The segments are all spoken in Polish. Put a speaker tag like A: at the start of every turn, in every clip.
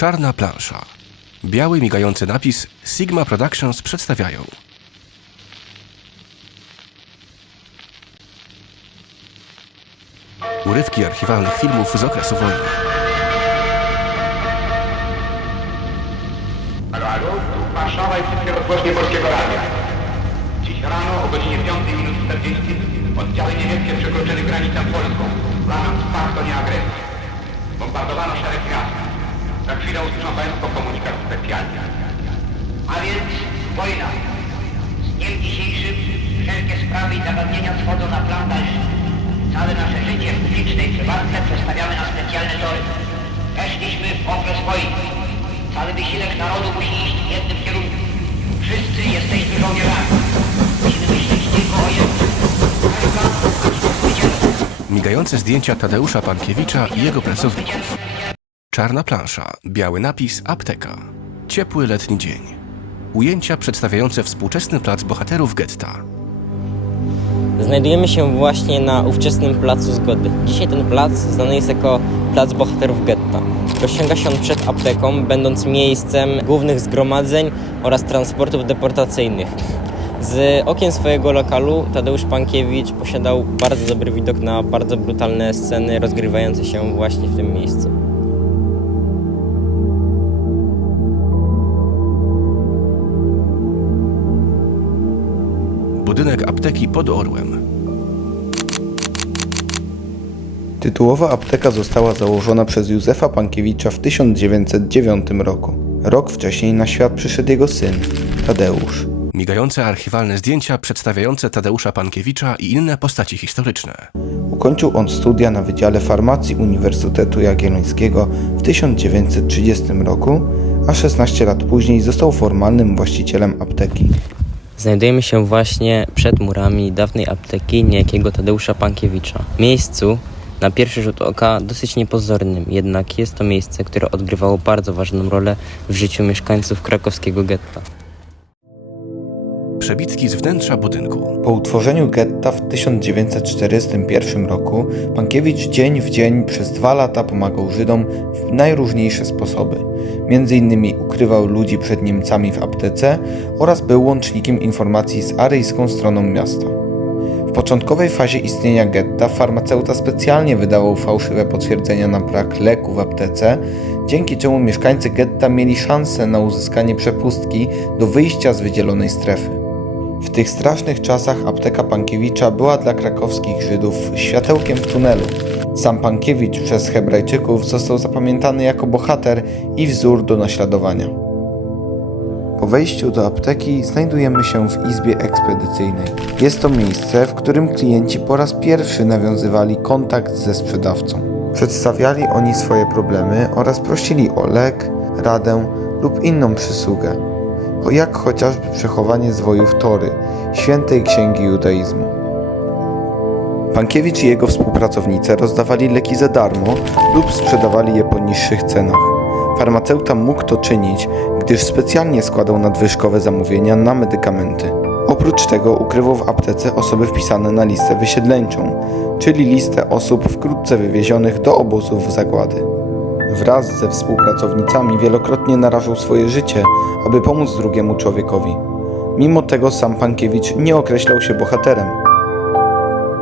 A: Czarna plansza. Biały migający napis Sigma Productions przedstawiają. Urywki archiwalnych filmów z okresu wojny.
B: Halo, halo, tu i wszystkie rozgłośnie Polskiego Radia. Dziś rano o godzinie 5 minut 40 oddziały niemieckie przekroczyły granicę polską. Planem wsparto nie agresji. Bombardowano szereg miast. Za chwilę usłyszą Państwo komunikat specjalny.
C: A więc wojna. Z dniem dzisiejszym wszelkie sprawy i zagadnienia schodzą na plan dalszy. Całe nasze życie w publicznej przewalce przestawiamy na specjalne tory. Weszliśmy w okres wojny. Cały wysiłek narodu musi iść w jednym kierunku. Wszyscy jesteśmy żołnierzami. Musimy myśleć tylko o jednym.
A: Migające zdjęcia Tadeusza Pankiewicza i jego pracowników. Czarna plansza, biały napis apteka. Ciepły letni dzień. Ujęcia przedstawiające współczesny plac bohaterów getta.
D: Znajdujemy się właśnie na ówczesnym Placu Zgody. Dzisiaj ten plac znany jest jako Plac Bohaterów Getta. Rozciąga się on przed apteką, będąc miejscem głównych zgromadzeń oraz transportów deportacyjnych. Z okien swojego lokalu Tadeusz Pankiewicz posiadał bardzo dobry widok na bardzo brutalne sceny rozgrywające się właśnie w tym miejscu.
A: Budynek apteki pod Orłem.
E: Tytułowa apteka została założona przez Józefa Pankiewicza w 1909 roku. Rok wcześniej na świat przyszedł jego syn, Tadeusz.
A: Migające archiwalne zdjęcia przedstawiające Tadeusza Pankiewicza i inne postaci historyczne.
E: Ukończył on studia na Wydziale Farmacji Uniwersytetu Jagiellońskiego w 1930 roku, a 16 lat później został formalnym właścicielem apteki.
D: Znajdujemy się właśnie przed murami dawnej apteki niejakiego Tadeusza Pankiewicza. Miejscu, na pierwszy rzut oka, dosyć niepozornym, jednak jest to miejsce, które odgrywało bardzo ważną rolę w życiu mieszkańców krakowskiego getta.
A: Z wnętrza budynku.
E: Po utworzeniu getta w 1941 roku Pankiewicz dzień w dzień przez dwa lata pomagał Żydom w najróżniejsze sposoby. Między innymi ukrywał ludzi przed Niemcami w aptece oraz był łącznikiem informacji z aryjską stroną miasta. W początkowej fazie istnienia getta farmaceuta specjalnie wydawał fałszywe potwierdzenia na brak leku w aptece, dzięki czemu mieszkańcy getta mieli szansę na uzyskanie przepustki do wyjścia z wydzielonej strefy. W tych strasznych czasach apteka Pankiewicza była dla krakowskich Żydów światełkiem w tunelu. Sam Pankiewicz przez Hebrajczyków został zapamiętany jako bohater i wzór do naśladowania. Po wejściu do apteki znajdujemy się w izbie ekspedycyjnej. Jest to miejsce, w którym klienci po raz pierwszy nawiązywali kontakt ze sprzedawcą. Przedstawiali oni swoje problemy oraz prosili o lek, radę lub inną przysługę jak chociażby przechowanie zwojów Tory, świętej księgi judaizmu. Pankiewicz i jego współpracownice rozdawali leki za darmo lub sprzedawali je po niższych cenach. Farmaceuta mógł to czynić, gdyż specjalnie składał nadwyżkowe zamówienia na medykamenty. Oprócz tego ukrywał w aptece osoby wpisane na listę wysiedleńczą, czyli listę osób wkrótce wywiezionych do obozów zagłady. Wraz ze współpracownicami wielokrotnie narażał swoje życie, aby pomóc drugiemu człowiekowi. Mimo tego sam Pankiewicz nie określał się bohaterem.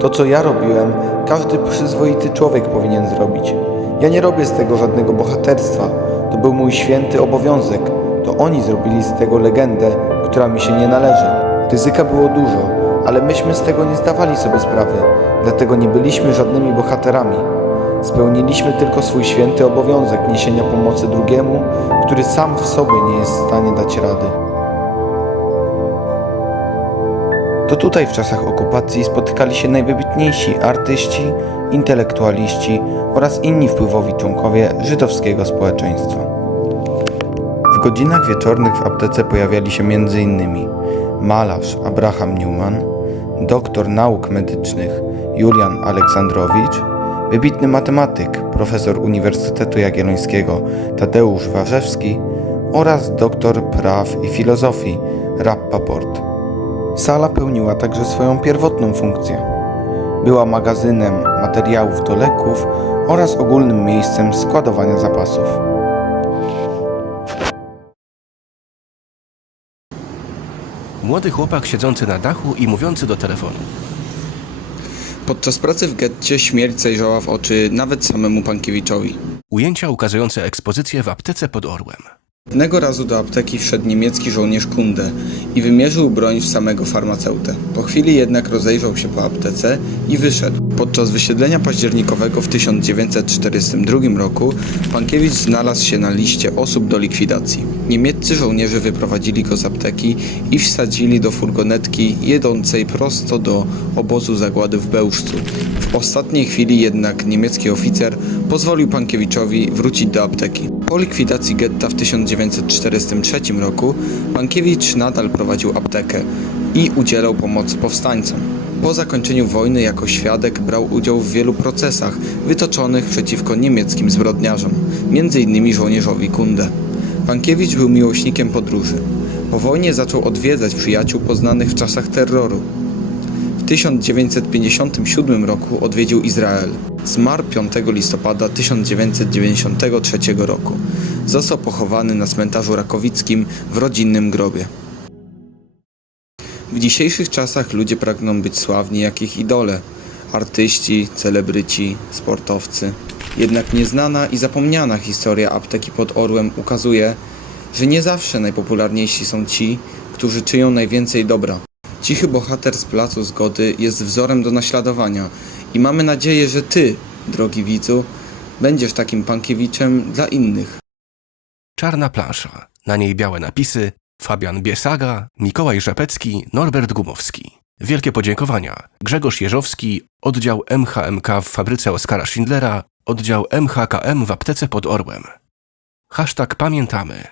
E: To, co ja robiłem, każdy przyzwoity człowiek powinien zrobić. Ja nie robię z tego żadnego bohaterstwa. To był mój święty obowiązek. To oni zrobili z tego legendę, która mi się nie należy. Ryzyka było dużo, ale myśmy z tego nie zdawali sobie sprawy, dlatego nie byliśmy żadnymi bohaterami. Spełniliśmy tylko swój święty obowiązek niesienia pomocy drugiemu, który sam w sobie nie jest w stanie dać rady. To tutaj w czasach okupacji spotykali się najwybitniejsi artyści, intelektualiści oraz inni wpływowi członkowie żydowskiego społeczeństwa. W godzinach wieczornych w aptece pojawiali się m.in. malarz Abraham Newman, doktor nauk medycznych Julian Aleksandrowicz, Wybitny matematyk, profesor Uniwersytetu Jagiellońskiego Tadeusz Warzewski oraz doktor praw i filozofii Rappaport. Sala pełniła także swoją pierwotną funkcję. Była magazynem materiałów do leków oraz ogólnym miejscem składowania zapasów.
A: Młody chłopak siedzący na dachu i mówiący do telefonu.
E: Podczas pracy w getcie śmierć zajrzała w oczy nawet samemu Pankiewiczowi.
A: Ujęcia ukazujące ekspozycję w aptece pod Orłem.
E: Pewnego razu do apteki wszedł niemiecki żołnierz Kunde i wymierzył broń w samego farmaceutę. Po chwili jednak rozejrzał się po aptece i wyszedł. Podczas wysiedlenia październikowego w 1942 roku Pankiewicz znalazł się na liście osób do likwidacji. Niemieccy żołnierze wyprowadzili go z apteki i wsadzili do furgonetki jedącej prosto do obozu zagłady w Bełżcu. W ostatniej chwili jednak niemiecki oficer pozwolił Pankiewiczowi wrócić do apteki. Po likwidacji getta w 1943 roku Pankiewicz nadal prowadził aptekę i udzielał pomocy powstańcom. Po zakończeniu wojny jako świadek brał udział w wielu procesach wytoczonych przeciwko niemieckim zbrodniarzom, m.in. żołnierzowi Kunde. Pankiewicz był miłośnikiem podróży. Po wojnie zaczął odwiedzać przyjaciół poznanych w czasach terroru. W 1957 roku odwiedził Izrael. Zmarł 5 listopada 1993 roku. Został pochowany na cmentarzu rakowickim w rodzinnym grobie. W dzisiejszych czasach ludzie pragną być sławni jak ich idole. Artyści, celebryci, sportowcy. Jednak nieznana i zapomniana historia apteki pod Orłem ukazuje, że nie zawsze najpopularniejsi są ci, którzy czynią najwięcej dobra. Cichy bohater z Placu Zgody jest wzorem do naśladowania i mamy nadzieję, że Ty, drogi widzu, będziesz takim Pankiewiczem dla innych.
A: Czarna plansza. Na niej białe napisy Fabian Biesaga, Mikołaj Rzepecki, Norbert Gumowski. Wielkie podziękowania. Grzegorz Jeżowski, oddział MHMK w fabryce Oskara Schindlera, oddział MHKM w aptece pod Orłem. Hashtag pamiętamy.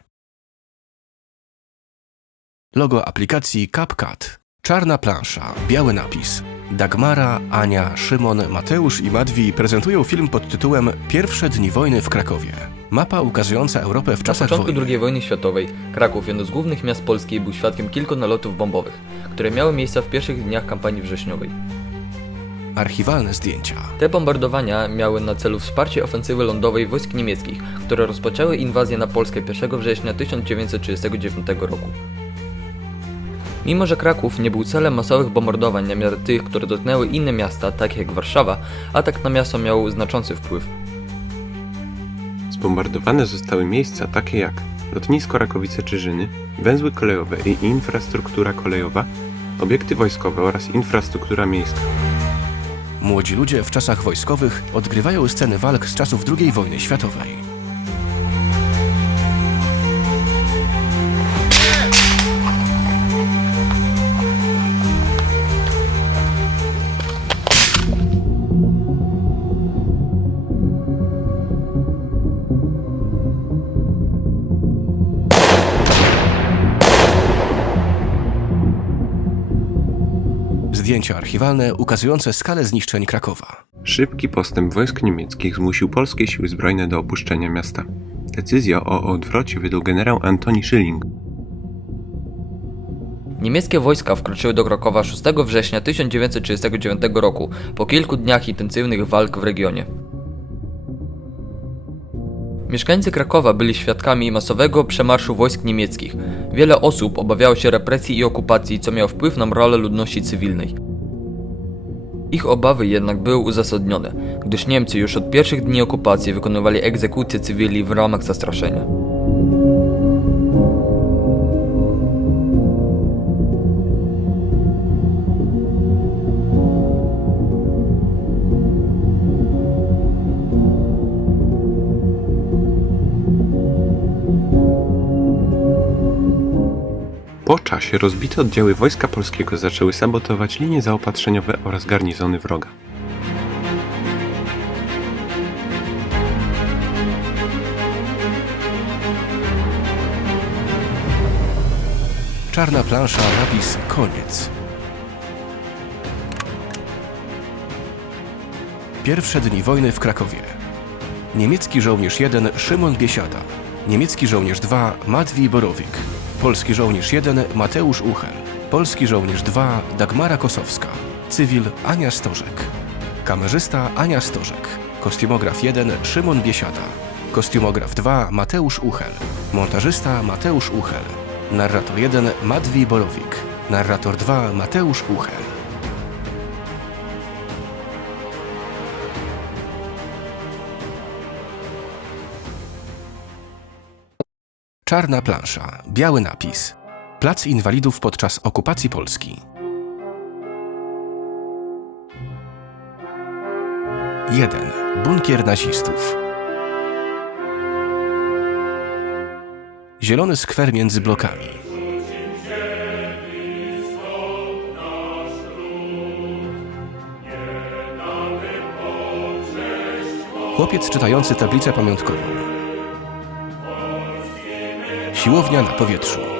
A: Logo aplikacji CapCut. Czarna plansza, biały napis. Dagmara, Ania, Szymon, Mateusz i Madwi prezentują film pod tytułem Pierwsze dni wojny w Krakowie. Mapa ukazująca Europę w
F: Na
A: czasach
F: początku
A: wojny.
F: II wojny światowej Kraków, jedno z głównych miast Polski, był świadkiem kilku nalotów bombowych, które miały miejsce w pierwszych dniach kampanii wrześniowej.
A: Archiwalne zdjęcia.
F: Te bombardowania miały na celu wsparcie ofensywy lądowej wojsk niemieckich, które rozpoczęły inwazję na Polskę 1 września 1939 roku. Mimo, że Kraków nie był celem masowych bombardowań na miarę tych, które dotknęły inne miasta, takie jak Warszawa, atak na miasto miał znaczący wpływ.
G: Zbombardowane zostały miejsca takie jak lotnisko Rakowice-Czyżyny, węzły kolejowe i infrastruktura kolejowa, obiekty wojskowe oraz infrastruktura miejska.
A: Młodzi ludzie w czasach wojskowych odgrywają sceny walk z czasów II wojny światowej. Zdjęcia archiwalne ukazujące skalę zniszczeń Krakowa.
G: Szybki postęp wojsk niemieckich zmusił polskie siły zbrojne do opuszczenia miasta. Decyzję o odwrocie wydał generał Antoni Schilling.
F: Niemieckie wojska wkroczyły do Krakowa 6 września 1939 roku, po kilku dniach intensywnych walk w regionie. Mieszkańcy Krakowa byli świadkami masowego przemarszu wojsk niemieckich. Wiele osób obawiało się represji i okupacji, co miało wpływ na morale ludności cywilnej. Ich obawy jednak były uzasadnione, gdyż Niemcy już od pierwszych dni okupacji wykonywali egzekucje cywili w ramach zastraszenia.
G: Czasie rozbite oddziały Wojska Polskiego zaczęły sabotować linie zaopatrzeniowe oraz garnizony wroga.
A: Czarna plansza, napis koniec. Pierwsze dni wojny w Krakowie. Niemiecki żołnierz 1 Szymon Biesiada. Niemiecki żołnierz 2 Matwij Borowik. Polski żołnierz 1 Mateusz Uchel. Polski żołnierz 2 Dagmara Kosowska. Cywil Ania Stożek. Kamerzysta Ania Stożek. Kostiumograf 1 Szymon Biesiada. Kostiumograf 2 Mateusz Uchel. Montażysta Mateusz Uchel. Narrator 1 Matwij Borowik. Narrator 2 Mateusz Uchel. Czarna plansza, biały napis. Plac Inwalidów podczas okupacji Polski. 1. Bunkier nazistów. Zielony skwer między blokami. Chłopiec czytający tablicę pamiątkową. Siłownia na powietrzu.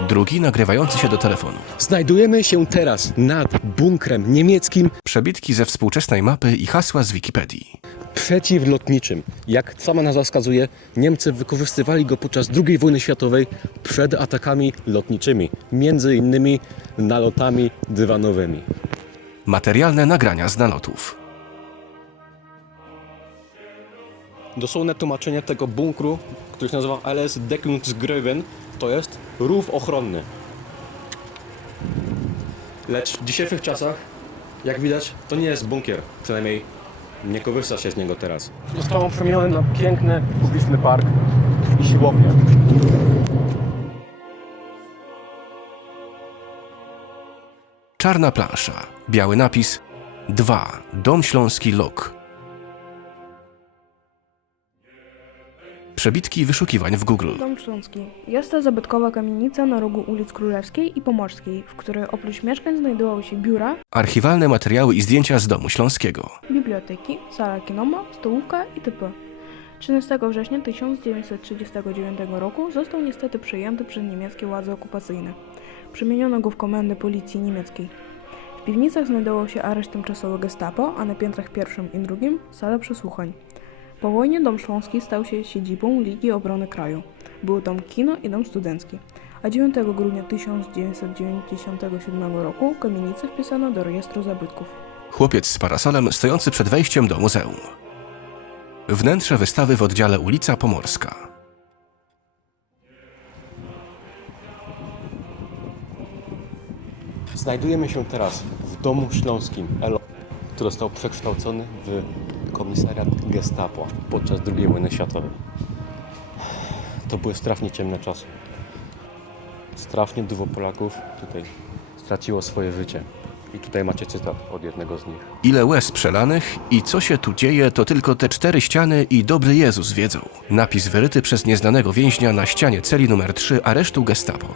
A: Drugi nagrywający się do telefonu.
H: Znajdujemy się teraz nad bunkrem niemieckim
A: Przebitki ze współczesnej mapy i hasła z Wikipedii.
H: przeciwlotniczym. Jak sama nazwa wskazuje, Niemcy wykorzystywali go podczas II wojny światowej przed atakami lotniczymi, między innymi nalotami dywanowymi.
A: Materialne nagrania z nalotów.
H: Dosłowne tłumaczenie tego bunkru, który się nazywa LS Deckungsgräben, to jest rów ochronny. Lecz w dzisiejszych czasach, jak widać, to nie jest bunkier. Przynajmniej nie korzysta się z niego teraz. Zostało przemienione na piękny, publiczny park i siłownię.
A: Czarna plansza, biały napis 2. Dom Śląski Lok. Przebitki wyszukiwań w Google.
I: Dom Śląski. Jest to zabytkowa kamienica na rogu ulic Królewskiej i Pomorskiej, w której oprócz mieszkań znajdowały się biura,
A: Archiwalne materiały i zdjęcia z Domu Śląskiego.
I: biblioteki, sala kinoma, stołówka itp. 13 września 1939 roku został niestety przejęty przez niemieckie władze okupacyjne. Przemieniono go w komendę policji niemieckiej. W piwnicach znajdował się areszt tymczasowy gestapo, a na piętrach pierwszym i drugim sala przesłuchań. Po wojnie Dom Śląski stał się siedzibą Ligi Obrony Kraju. Był tam kino i dom studencki. A 9 grudnia 1997 roku kamienicę wpisano do rejestru zabytków.
A: Chłopiec z parasolem stojący przed wejściem do muzeum. Wnętrze wystawy w oddziale ulica Pomorska.
H: Znajdujemy się teraz w Domu Śląskim ELO, który został przekształcony w komisariat gestapo podczas II wojny światowej. To były strasznie ciemne czasy. Strasznie dużo Polaków tutaj straciło swoje życie. I tutaj macie cytat od jednego z nich.
A: Ile łez przelanych i co się tu dzieje, to tylko te cztery ściany i dobry Jezus wiedzą. Napis wyryty przez nieznanego więźnia na ścianie celi numer 3 aresztu Gestapo.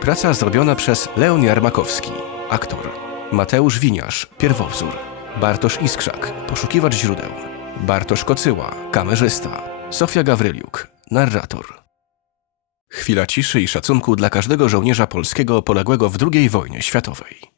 A: Praca zrobiona przez Leon Jarmakowski, aktor. Mateusz Winiarz, pierwowzór. Bartosz Iskrzak, poszukiwacz źródeł. Bartosz Kocyła, kamerzysta. Sofia Gawryliuk, narrator. Chwila ciszy i szacunku dla każdego żołnierza polskiego poległego w II wojnie światowej.